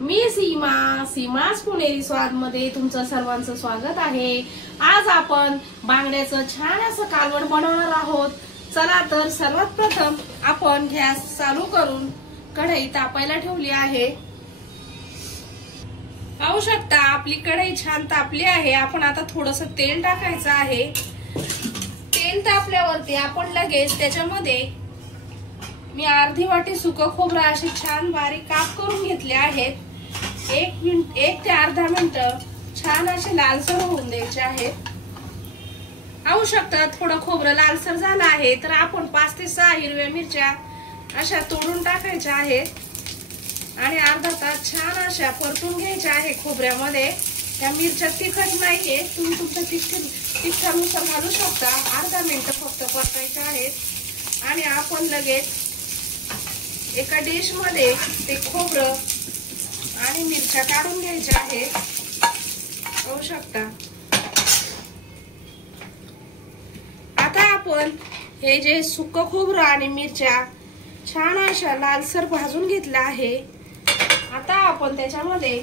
मी सीमास पुणेरी स्वाद मध्ये तुमचं सर्वांचं स्वागत आहे। आज आपण बांगड्याचं छान असं कालवण बनवणार आहोत। चला तर सर्वात प्रथम आपण गॅस चालू करून कढई तापायला ठेवली आहे। पाहू शकता आपली कढई छान तापली आहे। आपण आता थोडंसं तेल टाकायचं आहे। तेल तापल्यावरती आपण लगेच त्याच्यामध्ये मी अर्धी वाटी सुकं खोबरं अशी छान बारीक काप करून घेतले आहेत। 1 ते अर्धा मिनिट छान असे लालसर होऊन द्यायचे आहेत। पाहू शकता थोडं खोबरं लालसर झालं आहे तर आपण 5 ते 6 हिरव्या मिरच्या अशा तोडून टाकायच्या आहेत आणि अर्धा तास छान अशा परतून घ्यायच्या आहे खोबऱ्यामध्ये। त्या मिरच्या तिखट नाहीये, तुम्ही तुमच्या तिखटानुसार घालू शकता। अर्धा मिनिट फक्त परतायचे आहेत आणि आपण लगेच एका डिश मध्ये ते खोबरं आणि मिरच्या काढून घ्यायच्या आहेत। पाहू शकता आता आपण हे जे सुकं खोबरं आणि मिरच्या छान अशा लालसर भाजून घेतल्या आहे। आता आपण त्याच्यामध्ये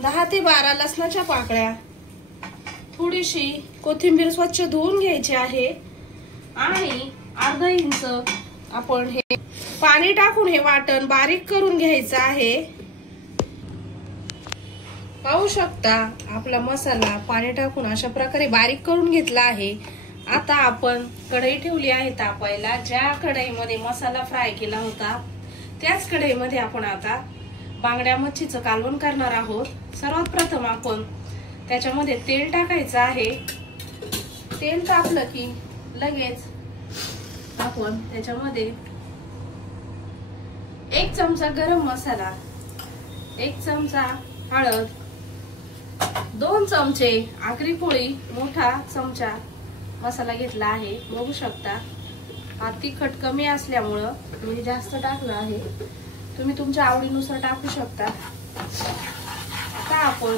10 ते 12 लसणाच्या पाकळ्या, थोडीशी कोथिंबीर स्वच्छ धुवून घ्यायची आहे आणि अर्धा इंच आपण हे पाणी टाकून हे वाटण बारीक करून घ्यायचं आहे। पाहू शकता आपला मसाला पाणी टाकून अशा प्रकारे बारीक करून घेतला आहे। आता आपण कढई ठेवली आहे तापायला। ज्या कढईमध्ये मसाला फ्राय केला होता त्याच कढईमध्ये आपण आता बांगड्या मच्छीचं कालवण करणार आहोत। सर्वात प्रथम आपण त्याच्यामध्ये तेल टाकायचं आहे। तेल तापलं की लगेच आपण त्याच्यामध्ये 1 चमचा गरम मसाला, 1 चमचा हळद, 2 चमचे आगरी पोळी मोठा चमचा मसाला घेतला आहे। बघू शकता हा तिखट कमी असल्यामुळं मी जास्त टाकला आहे, तुम्ही तुमच्या आवडीनुसार टाकू शकता। आता आपण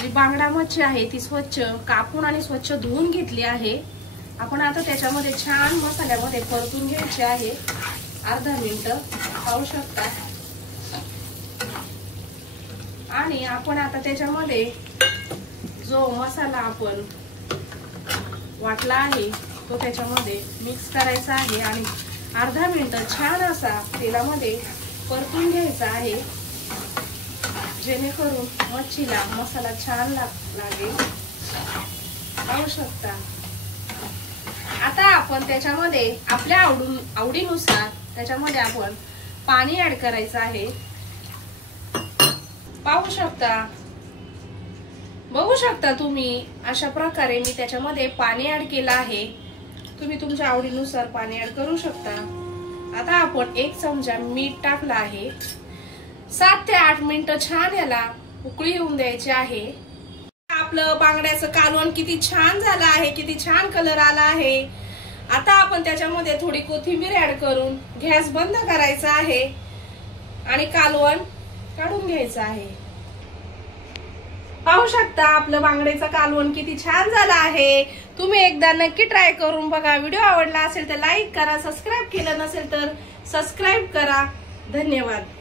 जी बांगडा मच्छी आहे ती स्वच्छ कापून आणि स्वच्छ धुवून घेतली आहे। आपण आता त्याच्यामध्ये छान मसाल्यामध्ये परतून घ्यायचे आहे अर्धा मिनिट। पाहू शकता आणि आपण आता त्याच्यामध्ये जो मसाला आपण वाटला आहे तो त्याच्यामध्ये मिक्स करायचा आहे आणि अर्धा मिनिट छान असा तेलामध्ये परतून घ्यायचा आहे, जेणेकरून मच्छीला मसाला छान लागेल। पाहू शकता आता आपण त्याच्यामध्ये आपल्या आवडीनुसार त्याच्यामध्ये आपण पाणी ऍड करायचं आहे। पाहू शकता बघू शकता तुम्ही अशा प्रकारे मी त्याच्यामध्ये पाणी ऍड केलं आहे। तुम्ही तुमच्या आवडीनुसार पाणी ऍड करू शकता। आता आपण 1 चमचा मीठ टाकलं आहे। 7 ते 8 मिनिटं छान याला उकळी येऊन द्यायची आहे। आपलं बांगड्याचं कालवण किती छान झालं आहे, किती छान कलर आला आहे। आता आपण त्याच्यामध्ये थोडी कोथिंबीर ऍड करून गॅस बंद करायचा आहे आणि कालवण काढून घ्यायचं आहे। पाहू शकता आपलं बांगड्याचं कालवण किती छान झालं आहे। तुम्ही एकदा नक्की ट्राय करून बघा। व्हिडिओ आवडला असेल तर लाईक करा, सबस्क्राईब केलं नसेल तर सबस्क्राईब करा। धन्यवाद।